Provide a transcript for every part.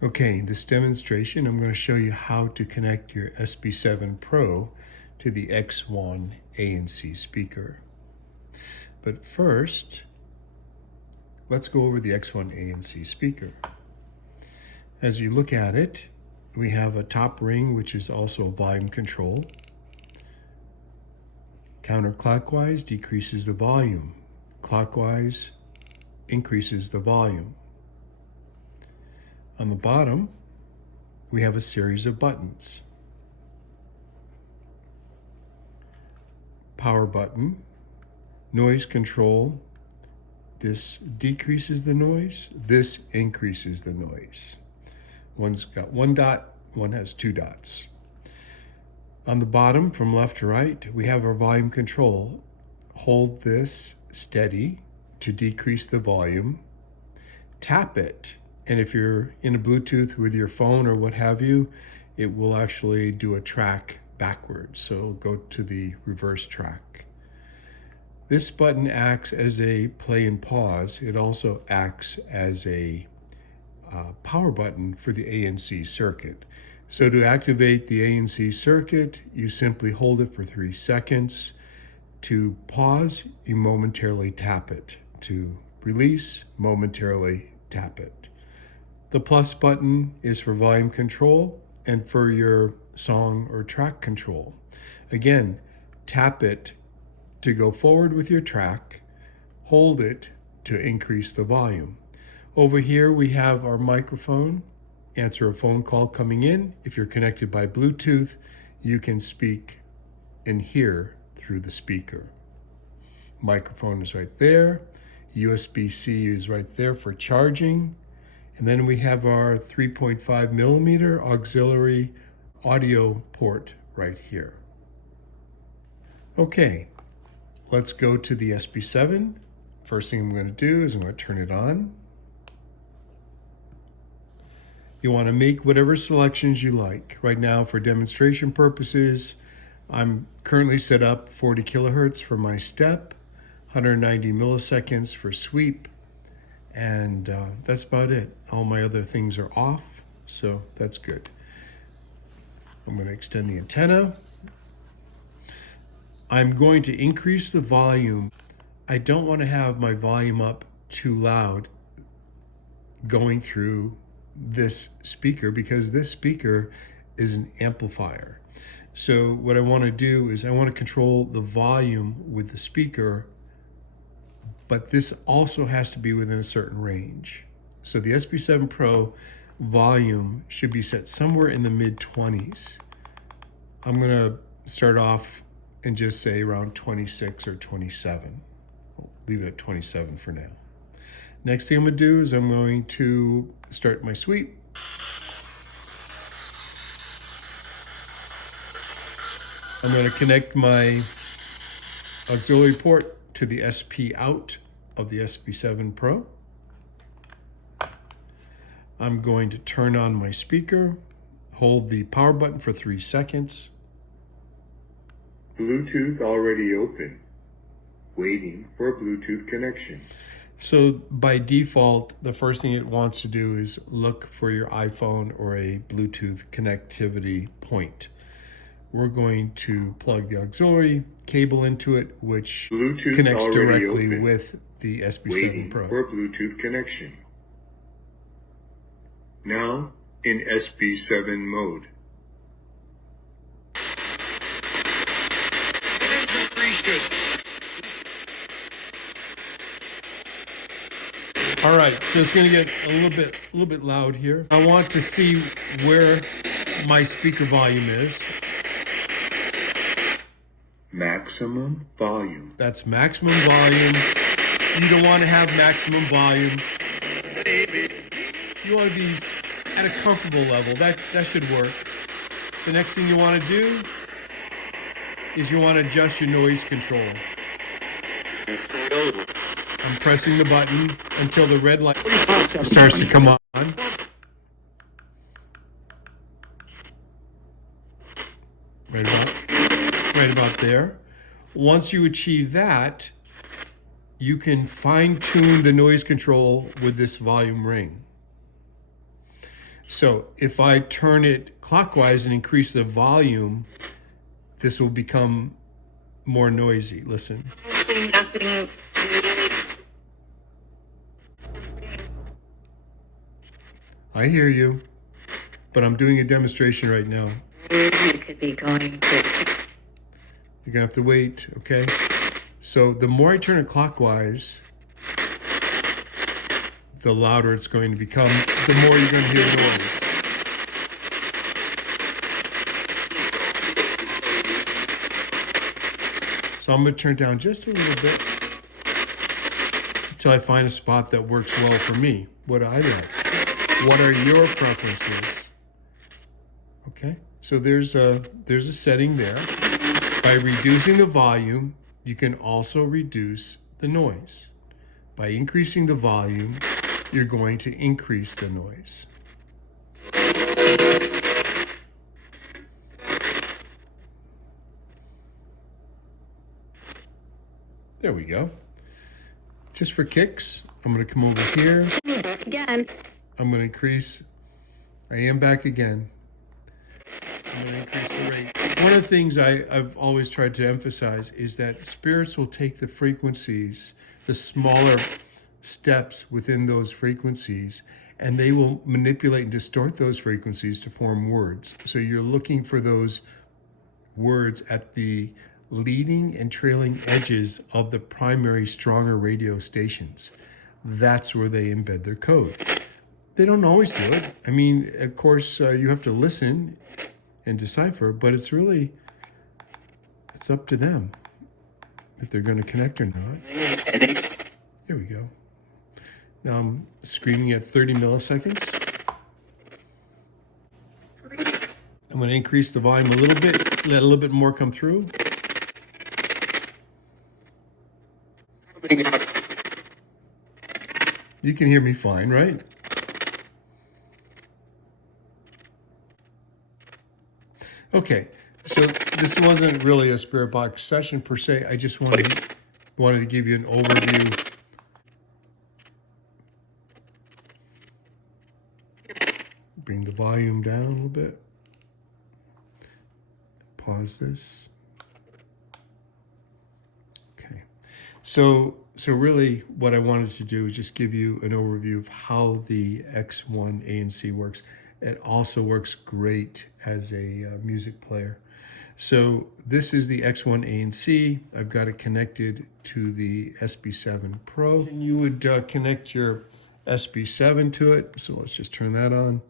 Okay, in this demonstration, I'm going to show you how to connect your PSB7-PRO to the X1-ANC speaker. But first, let's go over the X1-ANC speaker. As you look at it, we have a top ring, which is also volume control. Counterclockwise decreases the volume. Clockwise increases the volume. On the bottom, we have a series of buttons. Power button, noise control. This decreases the noise, this increases the noise. One's got one dot, one has two dots. On the bottom, from left to right, we have our volume control. Hold this steady to decrease the volume. Tap it. And if you're in a Bluetooth with your phone or what have you, it will actually do a track backwards. So go to the reverse track. This button acts as a play and pause. It also acts as a power button for the ANC circuit. So to activate the ANC circuit, you simply hold it for 3 seconds. To pause, you momentarily tap it. To release, momentarily tap it. The plus button is for volume control and for your song or track control. Again, tap it to go forward with your track, hold it to increase the volume. Over here we have our microphone. Answer a phone call coming in. If you're connected by Bluetooth, you can speak and hear through the speaker. Microphone is right there. USB-C is right there for charging. And then we have our 3.5 millimeter auxiliary audio port right here. Okay, let's go to the PSB7. First thing I'm going to do is I'm going to turn it on. You want to make whatever selections you like. Right now, for demonstration purposes, I'm currently set up 40 kilohertz for my step, 190 milliseconds for sweep, and that's about it. All my other things are off, so that's good. I'm going to extend the antenna. I'm going to increase the volume. I don't want to have my volume up too loud going through this speaker because this speaker is an amplifier. So what I want to do is I want to control the volume with the speaker, but this also has to be within a certain range. So the PSB7-PRO volume should be set somewhere in the mid-20s. I'm going to start off and just say around 26 or 27. I'll leave it at 27 for now. Next thing I'm going to do is I'm going to start my sweep. I'm going to connect my auxiliary port to the SP out of the PSB7-PRO. I'm going to turn on my speaker, hold the power button for 3 seconds. Bluetooth already open. Waiting for a Bluetooth connection. So by default, the first thing it wants to do is look for your iPhone or a Bluetooth connectivity point. We're going to plug the auxiliary cable into it, which Bluetooth connects directly open. with the Waiting PSB7-PRO. for a Bluetooth connection. Now in PSB7 mode. All right, so it's going to get a little bit loud here. I want to see where my speaker volume is. Maximum volume. That's maximum volume. You don't want to have maximum volume. You want to be at a comfortable level. That should work. The next thing you want to do is you want to adjust your noise control. I'm pressing the button until the red light starts to come on. Right about there. Once you achieve that, you can fine-tune the noise control with this volume ring. So if I turn it clockwise and increase the volume, this will become more noisy. Listen. I hear you, but I'm doing a demonstration right now. You could be going to... You're gonna have to wait, okay? So the more I turn it clockwise, the louder it's going to become, the more you're gonna hear noise. So I'm gonna turn it down just a little bit until I find a spot that works well for me. What I like. What are your preferences? Okay, so there's a setting there. By reducing the volume, you can also reduce the noise. By increasing the volume, you're going to increase the noise. There we go. Just for kicks, I'm going to come over here. Again. I'm going to increase. I am back again. I'm going to increase the rate. One of the things I've always tried to emphasize is that spirits will take the frequencies, the smaller steps within those frequencies, and they will manipulate and distort those frequencies to form words. So you're looking for those words at the leading and trailing edges of the primary stronger radio stations. That's where they embed their code. They don't always do it. I mean, of course, you have to listen and decipher, but it's up to them if they're going to connect or not. Here we go. Now I'm screaming at 30 milliseconds. I'm going to increase the volume a little bit, let a little bit more come through. You can hear me fine, right? Okay, so this wasn't really a Spirit Box session per se. I just wanted to give you an overview. Bring the volume down a little bit. Pause this. Okay, so really what I wanted to do is just give you an overview of how the X1-ANC works. It also works great as a music player. So this is the X1-ANC. I've got it connected to the PSB7-PRO. And you would connect your PSB7 to it. So let's just turn that on.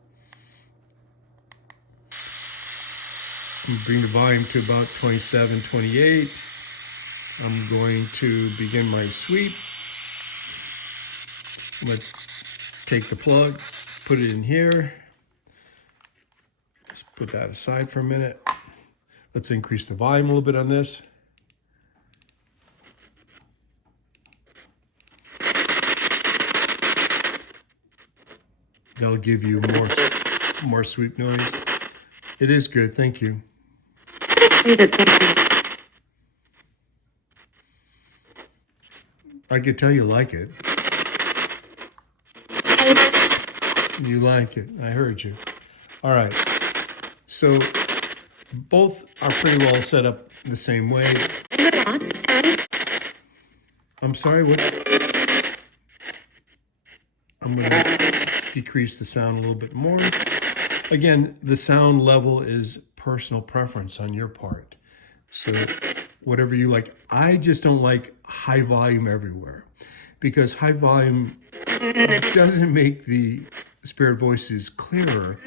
And bring the volume to about 27, 28. I'm going to begin my sweep. I'm going to take the plug, put it in here. Let's put that aside for a minute. Let's increase the volume a little bit on this. That'll give you more sweep noise. It is good, thank you. I could tell you like it. You like it, I heard you. All right, so both are pretty well set up the same way. I'm sorry, what? I'm gonna decrease the sound a little bit more. Again, the sound level is personal preference on your part. So whatever you like. I just don't like high volume everywhere because high volume doesn't make the spirit voices clearer.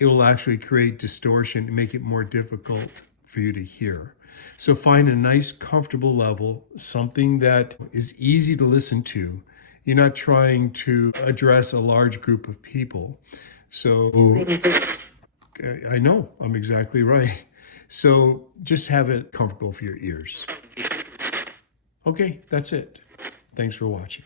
It will actually create distortion and make it more difficult for you to hear. So find a nice, comfortable level, something that is easy to listen to. You're not trying to address a large group of people. So I know, I'm exactly right. So just have it comfortable for your ears. Okay, that's it. Thanks for watching.